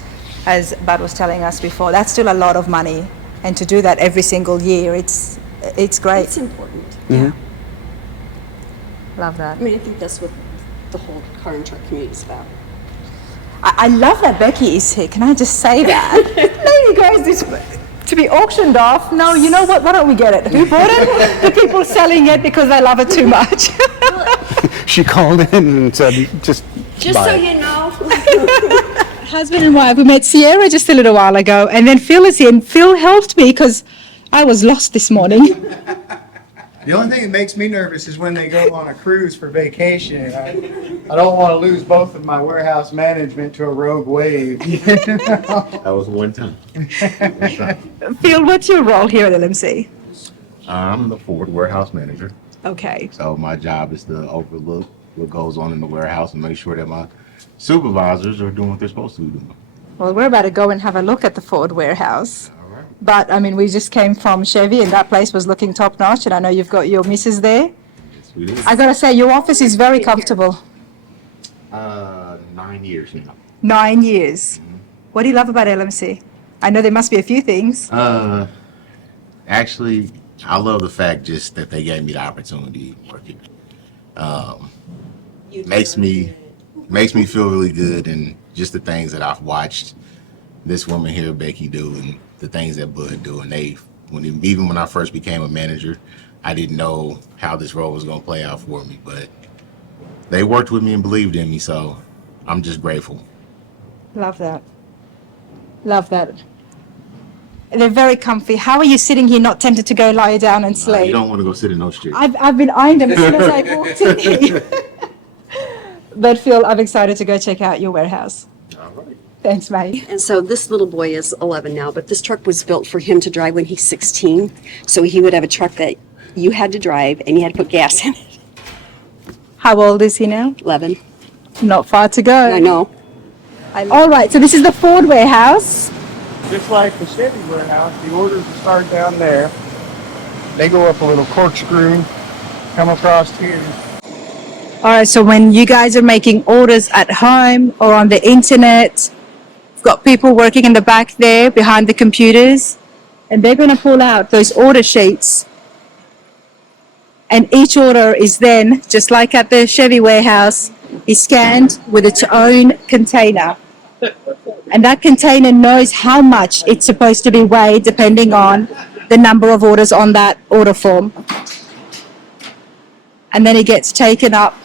as Bud was telling us before, that's still a lot of money. And to do that every single year, it's great. It's important. Yeah. Love that. I mean, I think that's what the whole car and truck community is about. I love that Becky is here. Can I just say that? There you go. This to be auctioned off. No, you know what? Why don't we get it? Who bought it? The people selling it because they love it too much. She called in and said, just Just buy so it. you know. Husband and wife, we met Sierra just a little while ago, and then Phil is here, and Phil helped me because I was lost this morning. The only thing that makes me nervous is when they go on a cruise for vacation. I don't want to lose both of my warehouse management to a rogue wave. That was one time. Phil, what's your role here at LMC? I'm the Ford warehouse manager. Okay. So my job is to overlook what goes on in the warehouse and make sure that my supervisors are doing what they're supposed to be doing. Well, we're about to go and have a look at the Ford warehouse. All right. But, I mean, we just came from Chevy, and that place was looking top-notch, and I know you've got your missus there. Yes, we do. I gotta say, your office is very comfortable. 9 years now. 9 years. What do you love about LMC? I know there must be a few things. Actually, I love the fact just that they gave me the opportunity to work here. Makes me feel really good, and just the things that I've watched this woman here, Becky, do, and the things that Bud do. And even when I first became a manager, I didn't know how this role was going to play out for me, but they worked with me and believed in me, so I'm just grateful. Love that. Love that. They're very comfy. How are you sitting here not tempted to go lie down and sleep? You don't want to go sit in those chairs. I've been eyeing them as soon as I walked in here. But Phil, I'm excited to go check out your warehouse. All right. Thanks, mate. And so this little boy is 11 now, but this truck was built for him to drive when he's 16. So he would have a truck that you had to drive and you had to put gas in it. How old is he now? 11. Not far to go. I know. All right, so this is the Ford warehouse. Just like the Chevy warehouse, the orders will start down there. They go up a little corkscrew, come across here. All right, so when you guys are making orders at home or on the internet, you've got people working in the back there behind the computers, and they're going to pull out those order sheets. And each order is then, just like at the Chevy warehouse, is scanned with its own container. And that container knows how much it's supposed to be weighed depending on the number of orders on that order form. And then it gets taken up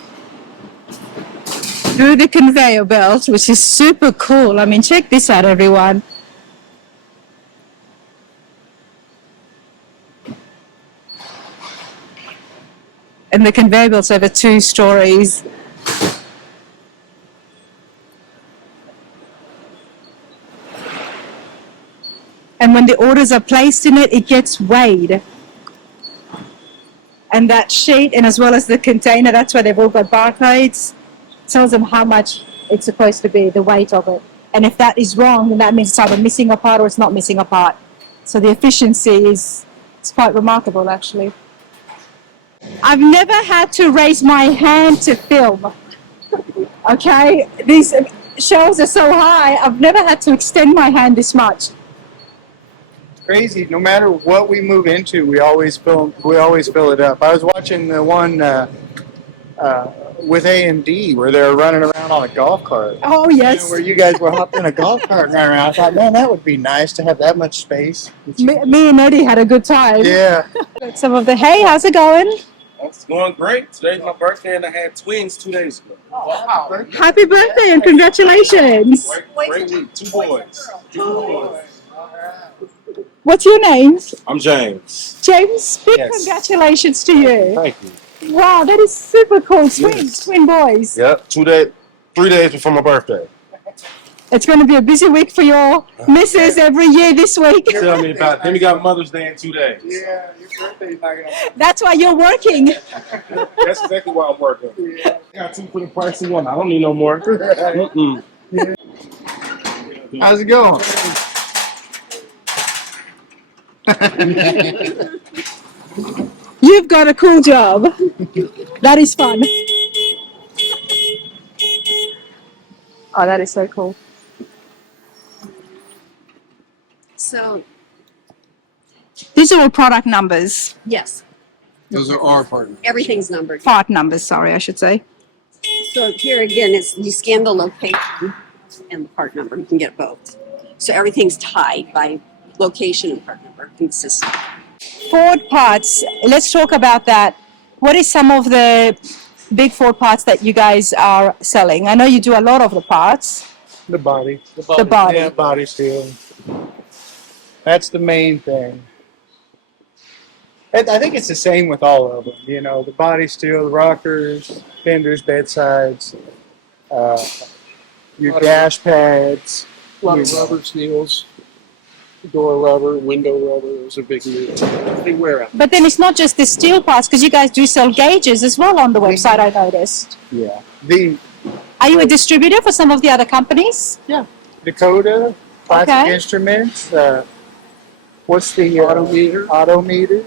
through the conveyor belt, which is super cool. I mean, check this out, everyone. And the conveyor belt's over 2 stories. And when the orders are placed in it, it gets weighed. And that sheet, and as well as the container, that's where they've all got barcodes, tells them how much it's supposed to be, the weight of it. And if that is wrong, then that means it's either missing a part or it's not missing a part. So the efficiency is quite remarkable, actually. I've never had to raise my hand to film. Okay? These shelves are so high, I've never had to extend my hand this much. Crazy. No matter what we move into, we always fill it up. I was watching the one with AMD where they were running around on a golf cart. Oh, yes. Where you guys were hopping in a golf cart and running around. I thought, man, that would be nice to have that much space. Me and Eddie had a good time. Yeah. Some of the, hey, how's it going? It's going great. Today's my birthday and I had twins 2 days ago. Wow. Happy birthday and congratulations. Great week. 2 boys. What's your name? I'm James. James, big Yes. congratulations to you. Thank you. Wow, that is super cool. Twins, Yes. twin boys. Yep. 3 days before my birthday. It's going to be a busy week for your missus every year this week. Tell me about it. Then we got Mother's Day in 2 days. Yeah, your birthday's not gonna. That's why you're working. That's exactly why I'm working. I got 2 for the price of 1. I don't need no more. Mm-mm. How's it going? You've got a cool job. That is fun. Oh, that is so cool. So, These are all product numbers. yes, Those are our partners. everything's numbered. Part numbers, sorry, I should say. So here again, it's you scan the location and the part number. You can get both. So everything's tied by location and part number. Consistent. Ford parts, let's talk about that. What is some of the big Ford parts that you guys are selling? I know you do a lot of the parts. The body. The body. Yeah, body steel. That's the main thing. I think it's the same with all of them. You know, the body steel, the rockers, fenders, bedsides, your dash pads. A lot of rubber seals, door rubber, window rubber. Those are big news. They wear out. But then it's not just the steel parts, because you guys do sell gauges as well on the website, I noticed. Yeah. Are you a distributor for some of the other companies? Yeah. Dakota, Classic Okay. Instruments. What's the Autometer.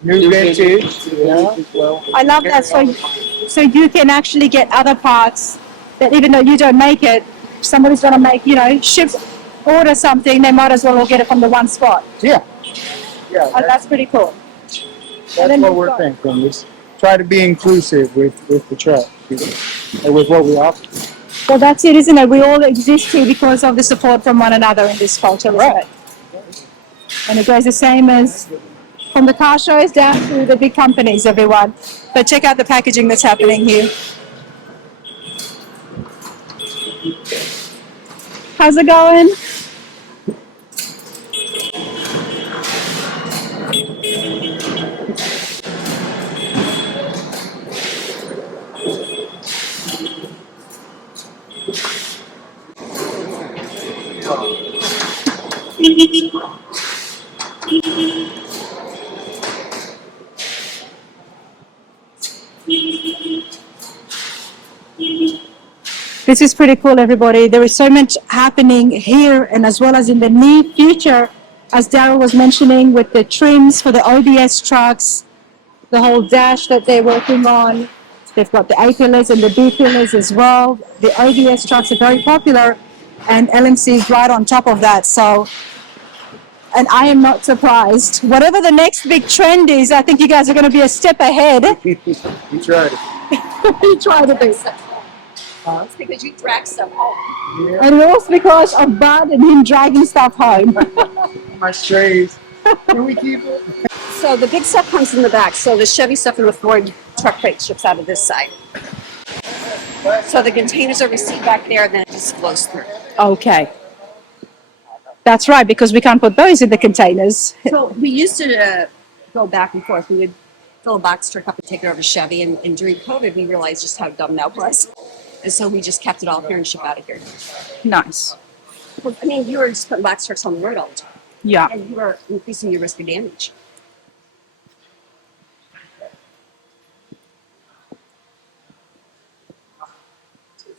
New vintage. Yeah. Well, I love that. So you can actually get other parts that even though you don't make it, if somebody's going to make, ship, order something, they might as well all get it from the one spot. Yeah. Yeah. And that's pretty cool. That's what we're thinking. Is try to be inclusive with the truck and with what we offer. Well, that's it, isn't it? We all exist here because of the support from one another in this culture, right? And it goes the same as from the car shows down to the big companies, everyone. But check out the packaging that's happening here. How's it going? This is pretty cool, everybody. There is so much happening here and as well as in the near future, as Daryl was mentioning, with the trims for the OBS trucks, the whole dash that they're working on. They've got the A pillars and the B pillars as well. The OBS trucks are very popular, and LMC is right on top of that. So, and I am not surprised. Whatever the next big trend is, I think you guys are going to be a step ahead. You tried it. You tried it. It's because you drag stuff home. Yeah. And also because of Bud and him dragging stuff home. My strays. Can we keep it? So the big stuff comes in the back. So the Chevy stuff and the Ford truck crate ships out of this side. So the containers are received back there, and then it just flows through. Okay. That's right, because we can't put those in the containers. So we used to go back and forth. We would fill a box truck up and take it over to Chevy. And during COVID, we realized just how dumb that was. And so we just kept it all here and ship out of here. Nice. Well, I mean, you were just putting box trucks on the road all the time. Yeah. And you were increasing your risk of damage.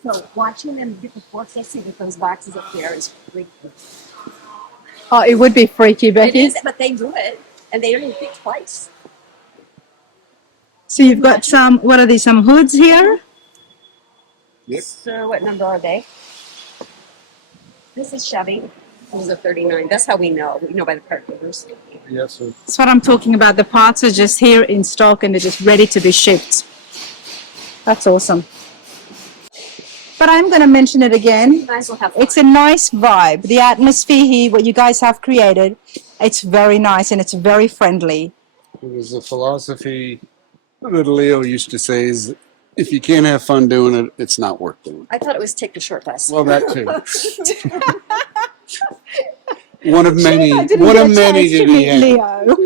So watching them get the forks, they see with those boxes up there is freaky. Oh, it would be freaky, It Becky. is, but they do it, and they don't even think twice. So you've got some, what are these, some hoods here? Yep. So what number are they? This is Chevy. This is a 39. That's how we know. We know by the part numbers. Yes, sir. That's what I'm talking about. The parts are just here in stock and they're just ready to be shipped. That's awesome. But I'm going to mention it again. Might as well have fun. It's a nice vibe. The atmosphere here, what you guys have created, it's very nice and it's very friendly. It was a philosophy that Leo used to say is, if you can't have fun doing it, it's not worth doing. I thought it was take the short bus. Well, that too. One of many. I didn't One get of a many chance to did he meet have. Leo.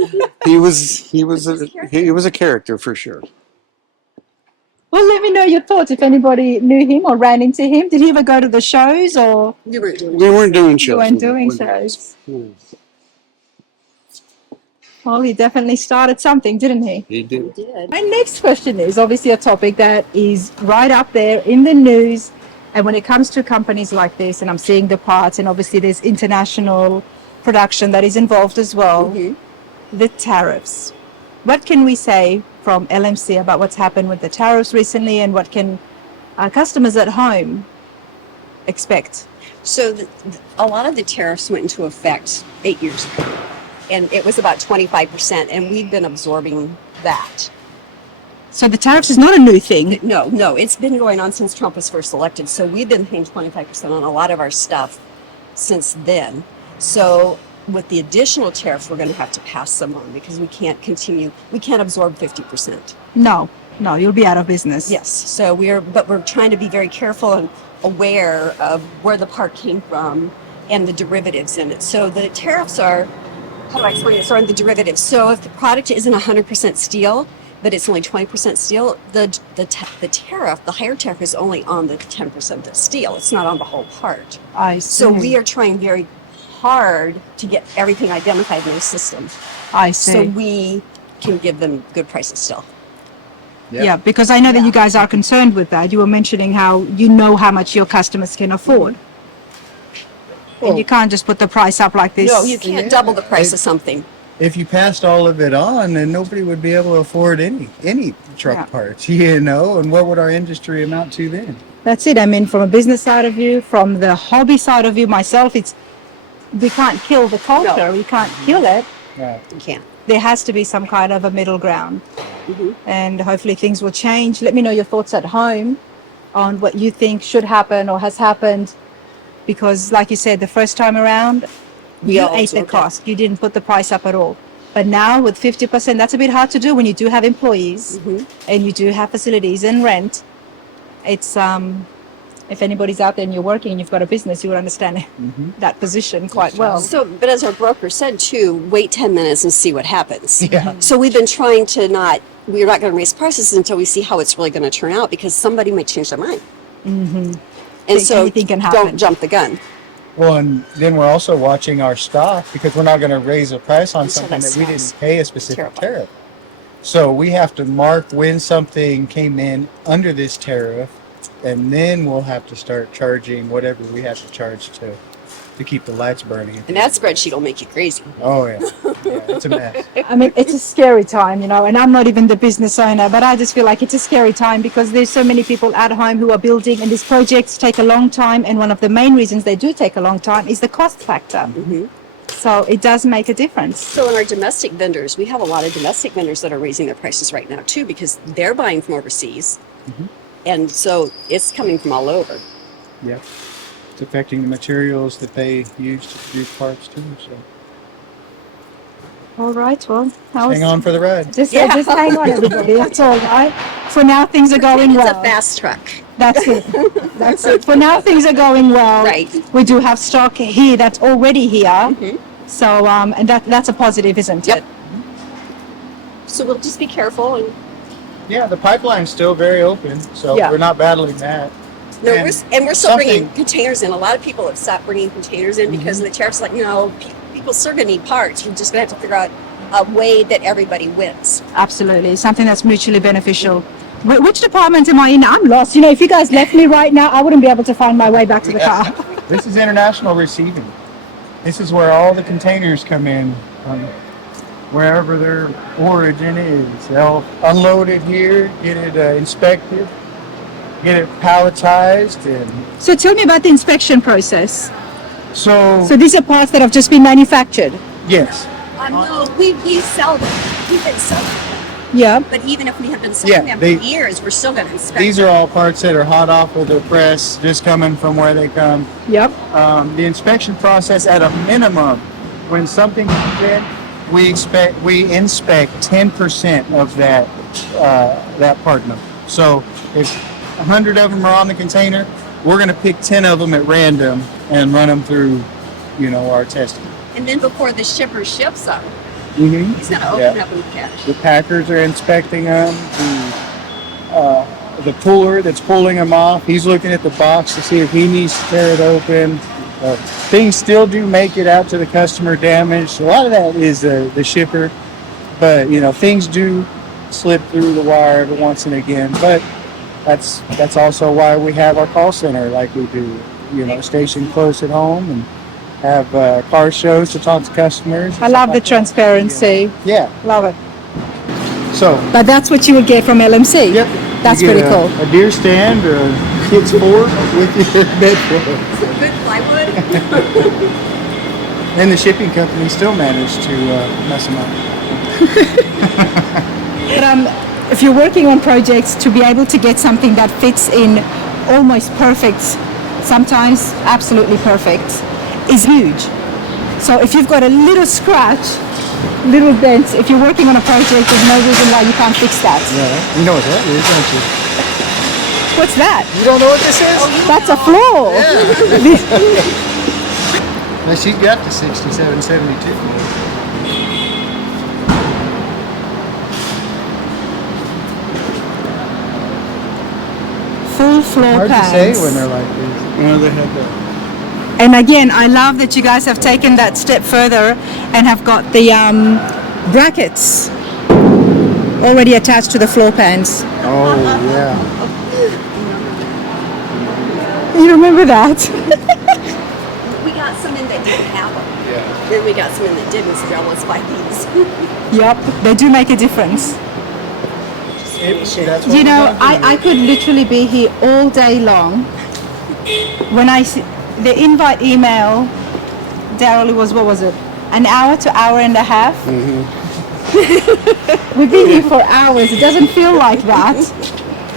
He was a character for sure. Well, let me know your thoughts if anybody knew him or ran into him. Did he ever go to the shows or You weren't doing We weren't doing shows. you weren't We doing weren't shows? Hmm. Well, he definitely started something, didn't he? He did. You did. My next question is obviously a topic that is right up there in the news. And when it comes to companies like this, and I'm seeing the parts, and obviously there's international production that is involved as well, the tariffs. What can we say from LMC about what's happened with the tariffs recently, and what can our customers at home expect? So a lot of the tariffs went into effect 8 years ago, and it was about 25%, and we've been absorbing that. So the tariffs is not a new thing. No, it's been going on since Trump was first elected. So we've been paying 25% on a lot of our stuff since then. So with the additional tariff, we're going to have to pass some on because we can't absorb 50%. No, you'll be out of business. Yes. So but we're trying to be very careful and aware of where the part came from and the derivatives in it. So the tariffs are, how do I explain it? So the derivatives. So if the product isn't 100% steel, but it's only 20% steel, the tariff, the higher tariff is only on the 10% that's steel. It's not on the whole part. I see. So we are trying very hard to get everything identified in the system. I see. So we can give them good prices still. Yeah, because I know that you guys are concerned with that. You were mentioning how you know how much your customers can afford. And you can't just put the price up like this. No, you can't double the price of something. If you passed all of it on, then nobody would be able to afford any truck parts, and what would our industry amount to then? That's it. I mean, from a business side of view, from the hobby side of view, myself, we can't kill the culture. No. We can't kill it. Right. You can't. There has to be some kind of a middle ground. And hopefully things will change. Let me know your thoughts at home on what you think should happen or has happened. Because like you said, the first time around, you ate the cost. You didn't put the price up at all. But now with 50%, that's a bit hard to do when you do have employees and you do have facilities and rent. It's, if anybody's out there and you're working and you've got a business, you would understand that position quite well. So, but as our broker said too, wait 10 minutes and see what happens. Yeah. So we've been trying to we're not going to raise prices until we see how it's really going to turn out because somebody might change their mind. And so anything can happen. don't jump the gun. Well, and then we're also watching our stock because we're not going to raise a price on Until something that that we stops. didn't pay a specific Terrifying. tariff. So we have to mark when something came in under this tariff, and then we'll have to start charging whatever we have to charge to keep the lights burning. And that spreadsheet will make you crazy. Oh yeah, it's a mess. I mean, it's a scary time, you know, and I'm not even the business owner, but I just feel like it's a scary time because there's so many people at home who are building, and these projects take a long time. And one of the main reasons they do take a long time is the cost factor. So it does make a difference. So in our domestic vendors, we have a lot of domestic vendors that are raising their prices right now too because they're buying from overseas. And so it's coming from all over. Yep. It's affecting the materials that they use to produce parts too. So All right, well, hang on for the ride. Just hang on, everybody. That's all right. For now, things are going well. It's a fast truck. That's it. That's it. For now, things are going well. Right. We do have stock here that's already here. So, and that's a positive, isn't it? So we'll just be careful. And Yeah, the pipeline's still very open, so Yeah. we're not battling that. no, we're still bringing something- containers in. A lot of people have stopped bringing containers in because of the tariffs. Like, no, people still gonna need parts. You're just gonna have to figure out a way that everybody wins. Absolutely. Something that's mutually beneficial. Which department am I in? I'm lost. You know, if you guys left me right now, I wouldn't be able to find my way back to the car. This is international receiving. This is where all the containers come in, wherever their origin is. They'll unload it here, get it inspected, get it palletized, and So tell me about the inspection process. so So these are parts that have just been manufactured. yes. No, we sell them. We've been selling them. Yeah. But even if we have been selling Yeah, them for years, we're still gonna inspect These them. are all parts that are hot off of the press, just coming from where they come. Yep. The inspection process, at a minimum, when something comes in, we inspect 10% of that part number. So if 100 of them are on the container, we're going to pick 10 of them at random and run them through, our testing. And then before the shipper ships them, Mm-hmm. he's gonna open up with cash. The packers are inspecting them. The puller that's pulling them off, he's looking at the box to see if he needs to tear it open. Things still do make it out to the customer damaged. A lot of that is the shipper, but things do slip through the wire every once and again. But that's also why we have our call center like we do. Stationed close at home and have car shows to talk to customers. I love the transparency. Yeah. Love it. So. But that's what you would get from LMC. Yep. That's You get pretty cool. A deer stand or a kid's fork with your bed floor. Some good plywood. And the shipping company still managed to mess them up. But if you're working on projects, to be able to get something that fits in almost perfect, sometimes absolutely perfect, is huge. So if you've got a little scratch, little dent, if you're working on a project, there's no reason why you can't fix that. Yeah, you know what that is, don't you? What's that? You don't know what this is? That's a flaw. Now she's got the 67, 72. Full floor Hard pans. to say when they're like this. They have the And again, I love that you guys have taken that step further and have got the brackets already attached to the floor pans. Oh, yeah. You remember that? We got some in that didn't have them. Yeah. Then we got some in that didn't, so y'all let's buy these. Yep, they do make a difference. I could literally be here all day long. When I see the invite email, Daryl, what was it? An hour to hour and a half? We've been here for hours. It doesn't feel like that.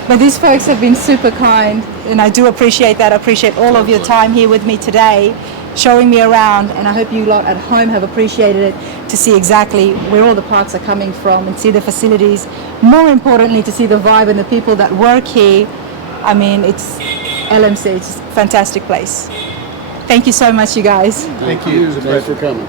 But these folks have been super kind, and I do appreciate that. I appreciate all of your time here with me today, showing me around, and I hope you lot at home have appreciated it to see exactly where all the parts are coming from and see the facilities. More importantly, to see the vibe and the people that work here. I mean, it's LMC. It's a fantastic place. Thank you so much, you guys. Thank you. Thanks for coming.